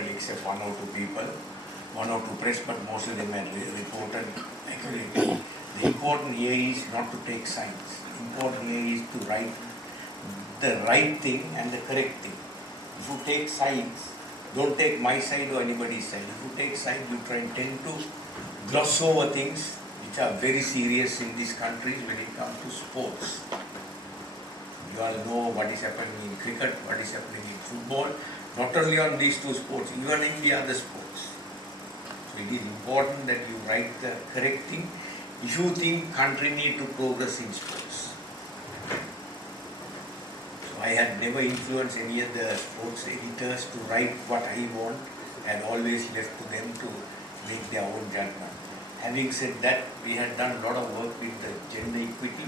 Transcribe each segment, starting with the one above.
reported except one or two people, one or two press, but most of them had reported accurately. The important here is not to take sides. Important here is to write the right thing and the correct thing. If you take sides, don't take my side or anybody's side. If you take sides, you tend to gloss over things which are very serious in these countries when it comes to sports. You all know what is happening in cricket, what is happening in football, not only on these two sports, even in the other sports. So it is important that you write the correct thing if you think country need to progress in sports. So I had never influenced any of the sports editors to write what I want, and always left to them to make their own judgment. Having said that, we had done a lot of work with the gender equity,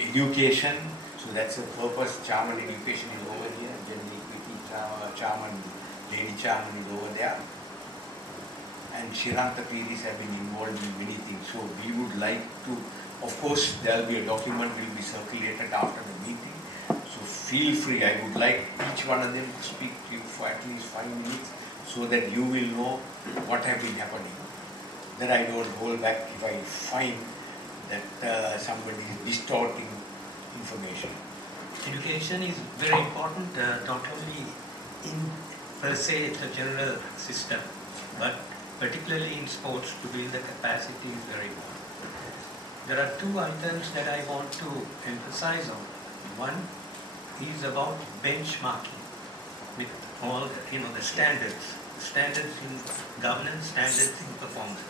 education, so that's the purpose. Chairman education is over here, gender equity, chairman, lady chairman is over there. And Shiranta Piris have been involved in many things. So we would like to, of course, there will be a document will be circulated after the meeting. So feel free, I would like each one of them to speak to you for at least 5 minutes so that you will know what have been happening. That I don't hold back if I find that somebody is distorting information. Education is very important, not only in per se the general system, but particularly in sports to build the capacity is very important. There are two items that I want to emphasize on. One is about benchmarking with all the standards in governance, standards in performance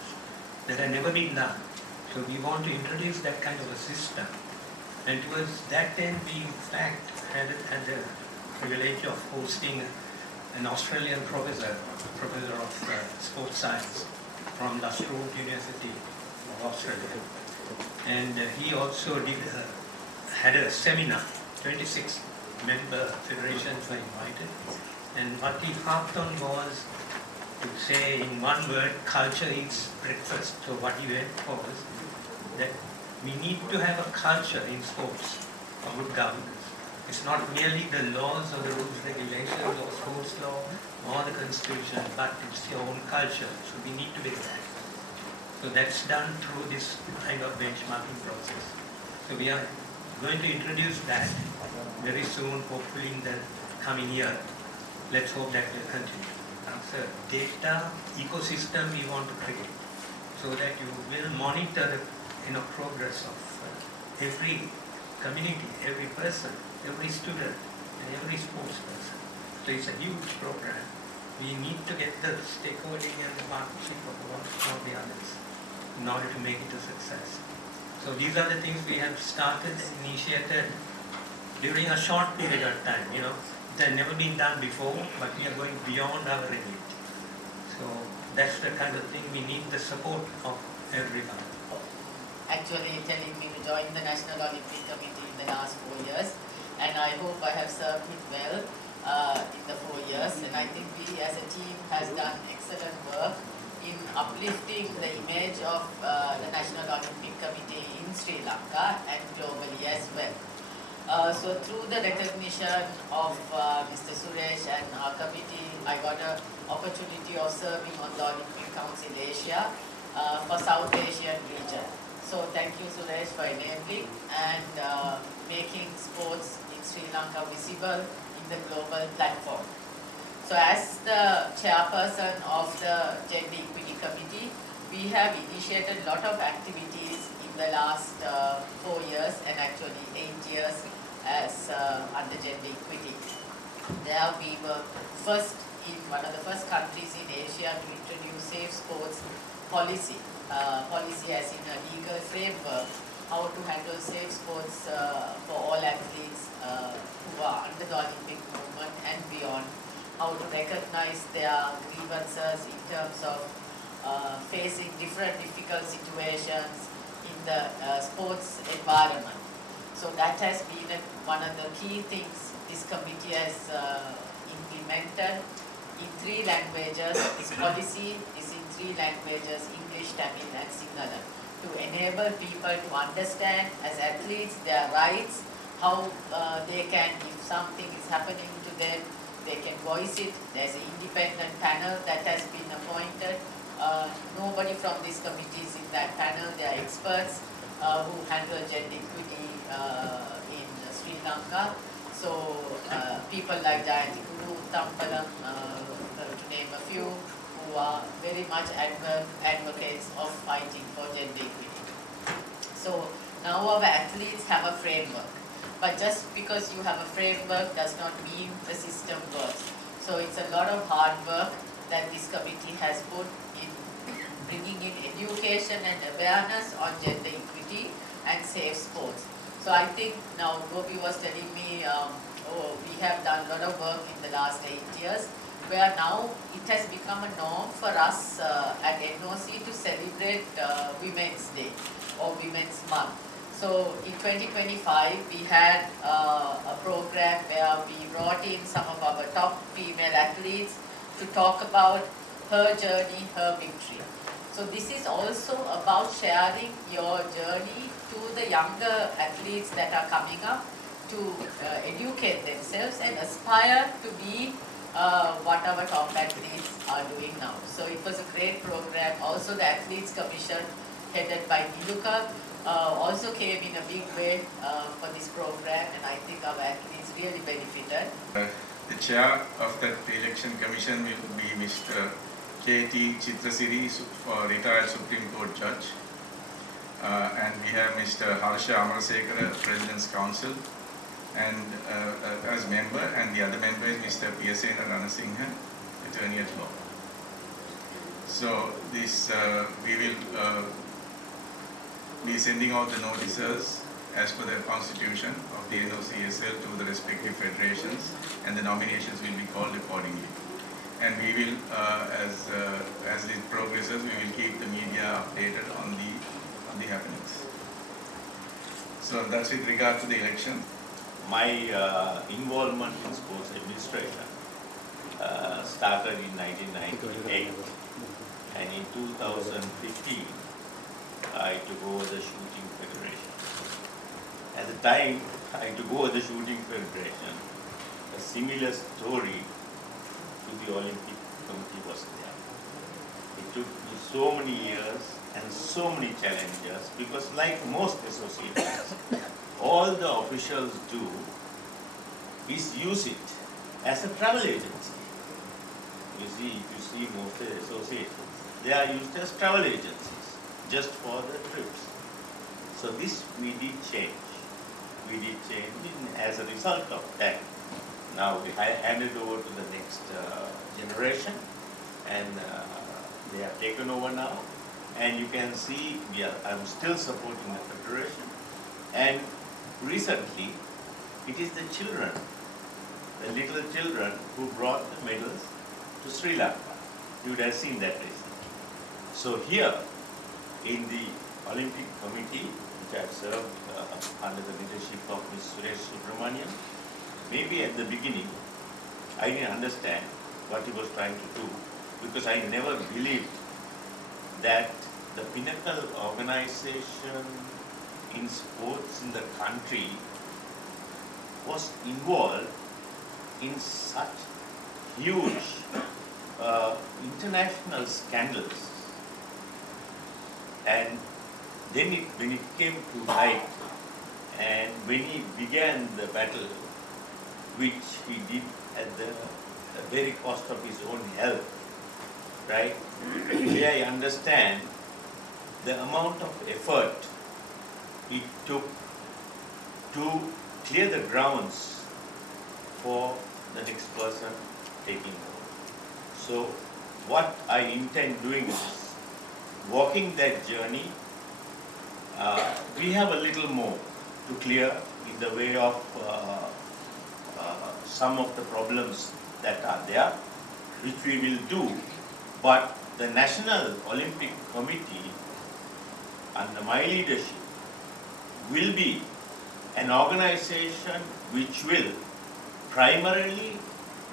that have never been done. So we want to introduce that kind of a system. And towards that end, we in fact had the privilege of hosting an Australian professor of sports science from La Trobe University of Australia. And he also had a seminar, 26 member federations were invited. And what he harped on was to say in one word, culture eats breakfast. So what he went for was that we need to have a culture in sports of good governance. It's not merely the laws or the rules, regulations or sports law or the constitution, but it's your own culture. So we need to be that. So that's done through this kind of benchmarking process. So we are going to introduce that very soon, hopefully in the coming year. Let's hope that will continue. So data ecosystem we want to create so that you will monitor the progress of every community, every person, every student, and every sports person. So it's a huge program. We need to get the stakeholding and the partnership of all the others in order to make it a success. So these are the things we have started and initiated during a short period of time. They have never been done before, but we are going beyond our ability. So that's the kind of thing we need the support of everyone. Actually telling me to join the National Olympic Committee in the last 4 years, and I hope I have served it well in the 4 years, and I think we as a team has done excellent work in uplifting the image of the National Olympic Committee in Sri Lanka and globally as well. So through the recognition of Mr. Suresh and our committee, I got an opportunity of serving on the Olympic Council Asia for South Asian region. So thank you, Suresh, for enabling and making sports in Sri Lanka visible in the global platform. So as the chairperson of the Gender Equity Committee, we have initiated a lot of activities in the last 4 years and actually 8 years as under gender equity. There we were one of the first countries in Asia to introduce safe sports policy. Policy as in a legal framework, how to handle safe sports for all athletes who are under the Olympic movement and beyond, how to recognize their grievances in terms of facing different difficult situations in the sports environment. So that has been one of the key things this committee has implemented in 3 languages. This policy is in 3 languages, English, Tamil and Sinhala, to enable people to understand as athletes their rights, how they can, if something is happening to them, they can voice it. There's an independent panel that has been appointed. Nobody from this committee is in that panel. They are experts who handle gender equity in Sri Lanka. So people like Jayanti Guru, Tampalam, to name a few, who are very much advocates of fighting for gender equity. So now our athletes have a framework. But just because you have a framework does not mean the system works. So it's a lot of hard work that this committee has put in bringing in education and awareness on gender equity and safe sports. So I think now Gopi was telling me, we have done a lot of work in the last 8 years, where now it has become a norm for us at NOC to celebrate Women's Day or Women's Month. So in 2025, we had a program where we brought in some of our top female athletes to talk about her journey, her victory. So this is also about sharing your journey to the younger athletes that are coming up to educate themselves and aspire to be what our top athletes are doing now. So it was a great program. Also the Athletes Commission headed by Niluka also came in a big way for this program, and I think our athletes really benefited. The chair of that election commission will be Mr. K.T. Chitrasiri, retired Supreme Court judge. And we have Mr. Harsha Amarasekara, President's Council, and as member, and the other member is Mr. Piyasena Ranasinghe, Attorney at Law. So this we will be sending out the notices as per the constitution of the NOCSL to the respective federations, and the nominations will be called accordingly. And we will, as it progresses, we will keep the media updated on the happenings. So that's with regard to the election. My involvement in sports administration started in 1998, and in 2015 I took over the shooting federation. At the time I took over the shooting federation, a similar story to the Olympic Committee was there. It took me so many years and so many challenges, because like most associations, all the officials do is use it as a travel agency. You see, if you see most associations, they are used as travel agencies just for the trips. So this we did change. We did change as a result of that. Now we handed over to the next generation, and they are taken over now. And you can see I'm still supporting the federation. And recently, it is the children, the little children, who brought the medals to Sri Lanka. You would have seen that recently. So here, in the Olympic Committee, which I have served under the leadership of Ms. Suresh Subramaniam, maybe at the beginning, I didn't understand what he was trying to do, because I never believed that the pinnacle organization in sports in the country was involved in such huge international scandals. And then when it came to light, and when he began the battle, which he did at the very cost of his own health, right? Today I understand the amount of effort it took to clear the grounds for the next person taking over. So what I intend doing is walking that journey. We have a little more to clear in the way of some of the problems that are there, which we will do. But the National Olympic Committee, under my leadership, will be an organization which will primarily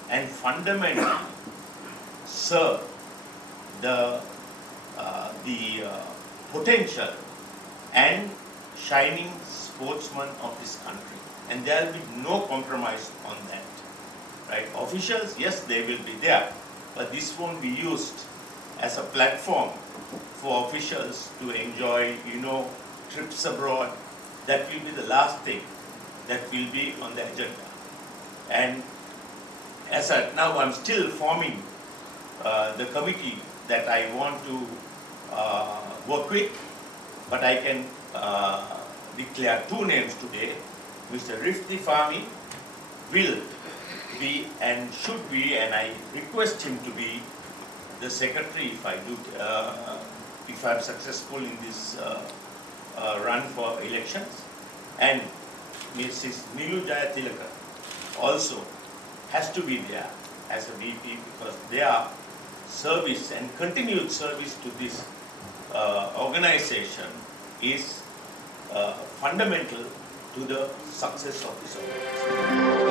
and fundamentally serve the potential and shining sportsmen of this country, and there will be no compromise on that, right? Officials, yes, they will be there, but this won't be used as a platform for officials to enjoy, trips abroad. That will be the last thing that will be on the agenda. And as of now, I'm still forming the committee that I want to work with, but I can declare two names today. Mr. Rifti Fahmi will be and should be, and I request him to be the secretary if I'm successful in this run for elections. And Mrs. Nilu Jayatilaka also has to be there as a VP, because their service and continued service to this organization is fundamental to the success of this organization.